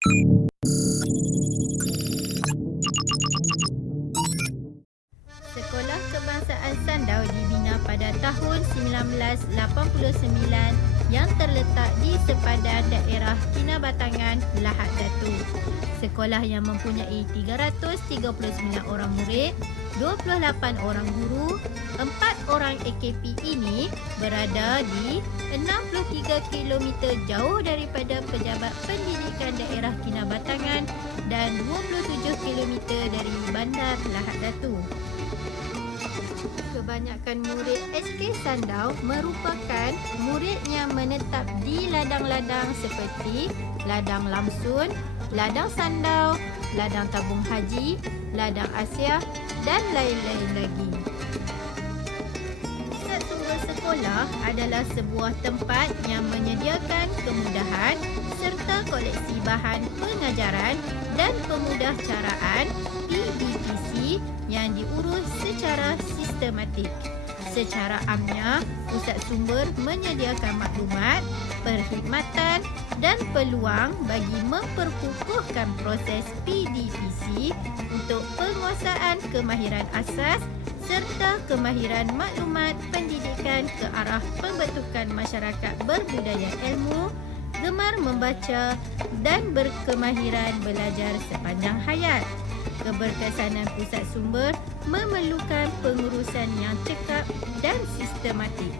Sekolah Kebangsaan Sandaun dibina pada tahun 1989 yang terletak di sepadan daerah Kinabatangan, Lahad Datu. Sekolah yang mempunyai 339 orang murid, 28 orang guru, 4 orang AKP ini berada di 63 km jauh daripada Pejabat Pendidikan Daerah Kinabatangan dan 27 km dari Bandar Lahad Datu. Kebanyakan murid SK Sandaun merupakan murid yang menetap di ladang-ladang seperti Ladang Lamsun, Ladang Sandaun, Ladang Tabung Haji, Ladang Asia dan lain-lain lagi. Pusat sumber sekolah adalah sebuah tempat yang menyediakan kemudahan serta koleksi bahan pengajaran dan pemudahcaraan PDPC yang diurus secara sistematik. Secara amnya, pusat sumber menyediakan maklumat, perkhidmatan dan peluang bagi memperkukuhkan proses PDPC untuk penguasaan kemahiran asas serta kemahiran maklumat pendidikan ke arah pembentukan masyarakat berbudaya ilmu, gemar membaca dan berkemahiran belajar sepanjang hayat. Keberkesanan pusat sumber memerlukan pengurusan yang cekap dan sistematik.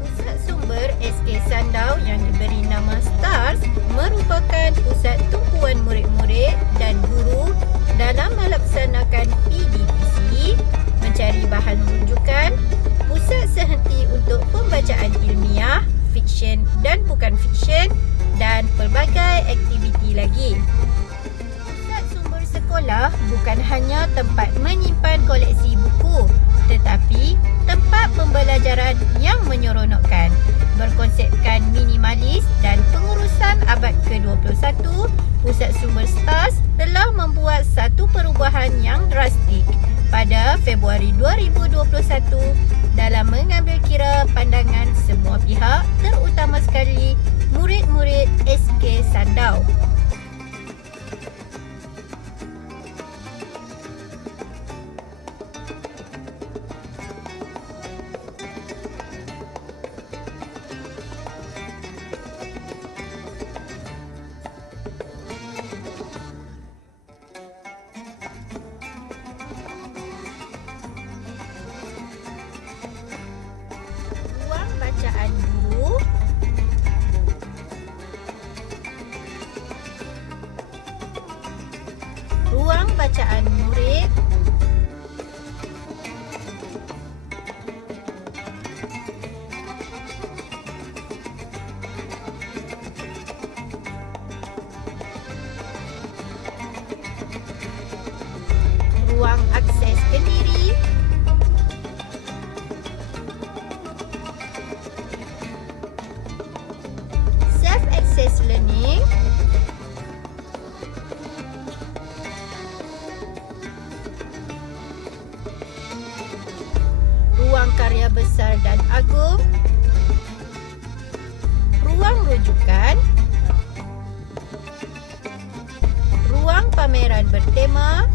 Pusat sumber SK Sandaun yang diberi nama STARS merupakan pusat tumpuan murid-murid dan guru dalam melaksanakan PDPC, mencari bahan rujukan, pusat sehenti untuk pembacaan ilmiah, fiksyen dan bukan fiksyen dan pelbagai aktiviti lagi. Sekolah bukan hanya tempat menyimpan koleksi buku, tetapi tempat pembelajaran yang menyeronokkan, berkonsepkan minimalis dan pengurusan abad ke-21. Pusat sumber STARS telah membuat satu perubahan yang drastik pada Februari 2021 dalam mengambil kira pandangan semua pihak, terutama sekali murid-murid SK Sandaun. Bacaan guru, ruang bacaan murid, ruang akses kendiri, self-access learning, ruang karya besar dan agung, ruang rujukan, ruang pameran bertema,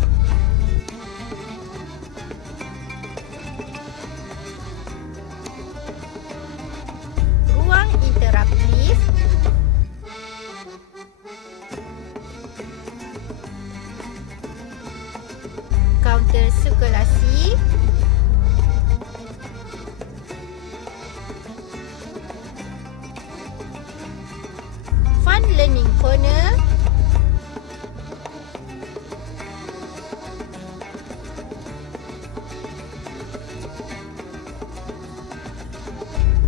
ruang interaktif, kaunter sirkulasi, fun learning corner,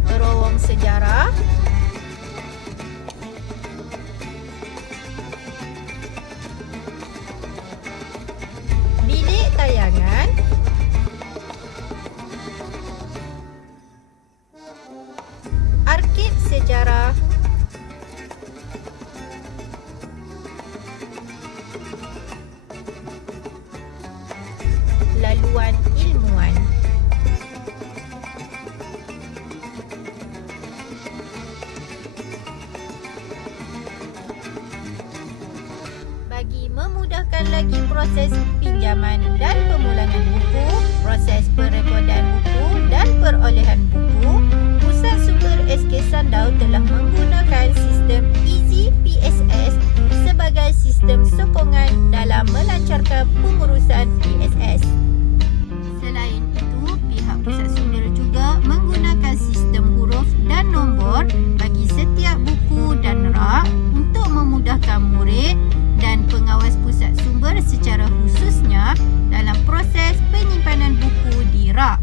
terowong sejarah, bilik tayangan, arkib sejarah, laluan ilmuwan. memudahkan lagi proses pinjaman dan pemulangan buku, proses perekodan buku dan perolehan buku, Pusat Sumber SK Sandaun telah menggunakan sistem Easy PSS sebagai sistem sokongan dalam melancarkan pengurusan PSS. Selain itu, pihak Pusat Sumber juga menggunakan sistem huruf dan nombor bagi setiap buku dan rak untuk memudahkan murid dan pengawas Pusat Sumber secara khususnya dalam proses penyimpanan buku di rak.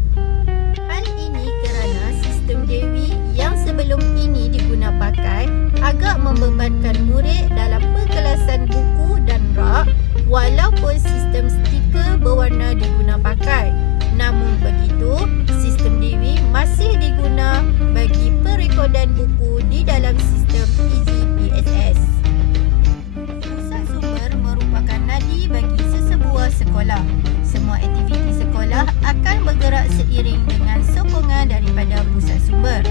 Hal ini kerana sistem Dewi yang sebelum ini diguna pakai agak membebankan murid dalam penggelasan buku dan rak walaupun sistem stiker berwarna diguna pakai. Namun begitu, sistem Dewi masih diguna bagi perekodan buku di dalam sistem Easy PSS. Pusat Sumber merupakan nadi bagi sesebuah sekolah. Semua aktiviti sekolah akan bergerak seiring dengan sokongan daripada Pusat Sumber.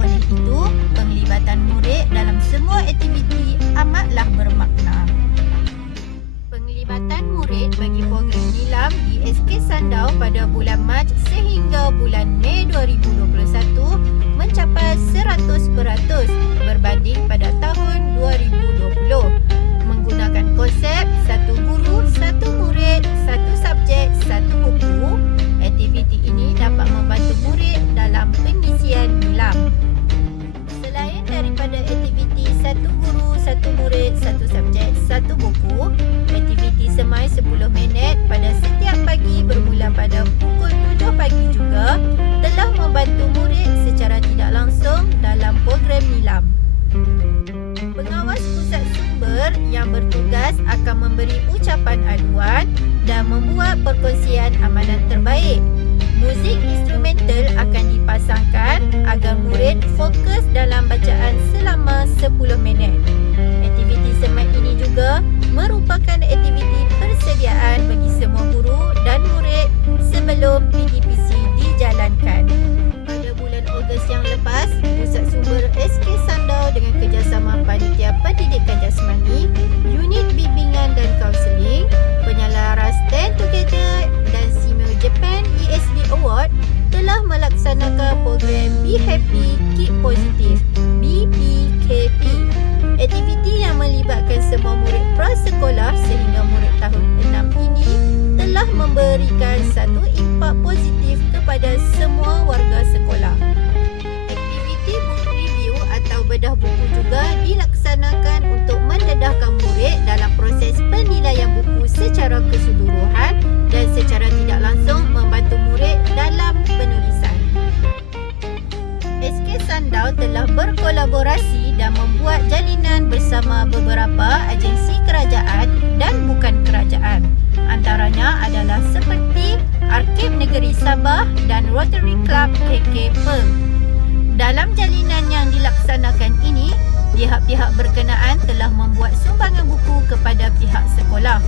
Oleh itu, penglibatan murid dalam semua aktiviti amatlah bermakna. Penglibatan murid bagi program Nilam di SK Sandaun pada bulan Mac sehingga bulan Mei 2021 mencapai 100% berbanding pada tahun 2020. Menggunakan konsep satu guru, satu murid, satu subjek, satu buku, aktiviti ini dapat membantu murid dalam pengisian Nilam. Selain daripada aktiviti satu guru, satu murid, satu subjek, satu buku, aktiviti semai 10 minit pada setiap pagi bermula pada pukul 7 pagi juga telah membantu murid secara tidak langsung dalam program Nilam. Pengawas Pusat Sumber yang bertugas akan memberi ucapan aduan dan membuat perkongsian amalan terbaik. Muzik instrumental akan dipasangkan agar murid fokus dalam bacaan selama 10 minit. Aktiviti semai ini juga merupakan aktiviti persediaan bagi semua guru dan murid sebelum PDPC dijalankan. Pada bulan Ogos yang lepas, Pusat Sumber SK Sandaun dengan kerjasama Panitia Pendidikan Jasmani, Unit Bimbingan dan Kaunseling, Penyelaras Stand Together dan Simeo Japan ESD Award telah melaksanakan program Be Happy Keep Positive BPKP. Aktiviti yang melibatkan semua murid prasekolah sehingga murid tahun 6 ini telah memberikan satu impak positif kepada semua warga sekolah. Aktiviti book review atau bedah buku juga dilaksanakan untuk mendedahkan murid dalam proses penilaian buku secara keseluruhan dan secara tidak langsung membantu murid dalam penulisan. SK Sandaun telah berkolaborasi dan membuat jalinan bersama beberapa agensi kerajaan dan bukan kerajaan. Antaranya adalah seperti Arkib Negeri Sabah dan Rotary Club KK Perth. Dalam jalinan yang dilaksanakan ini, pihak-pihak berkenaan telah membuat sumbangan buku kepada pihak sekolah.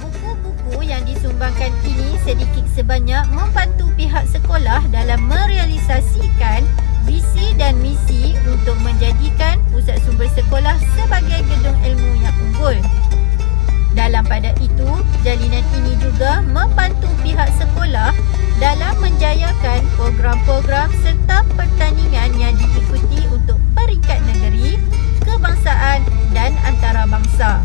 Buku-buku yang disumbangkan ini sedikit sebanyak membantu pihak sekolah dalam merealisasikan visi dan misi untuk menjadikan Pusat Sumber Sekolah sebagai gedung ilmu yang unggul. Dalam pada itu, jalinan ini juga membantu pihak sekolah dalam menjayakan program-program serta pertandingan yang diikuti untuk peringkat negeri, kebangsaan dan antarabangsa.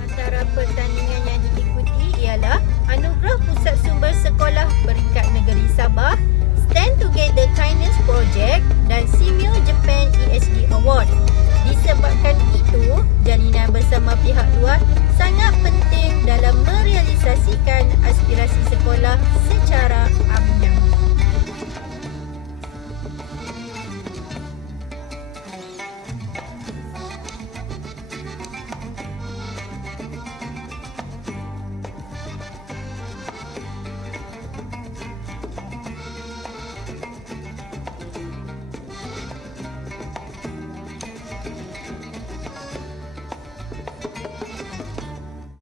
Antara pertandingan yang diikuti ialah Anugerah Pusat Sumber Sekolah Peringkat Negeri Sabah, Stand Together Kindness Project dan Simeo Japan ESD Award. Disebabkan itu, jalinan bersama pihak luar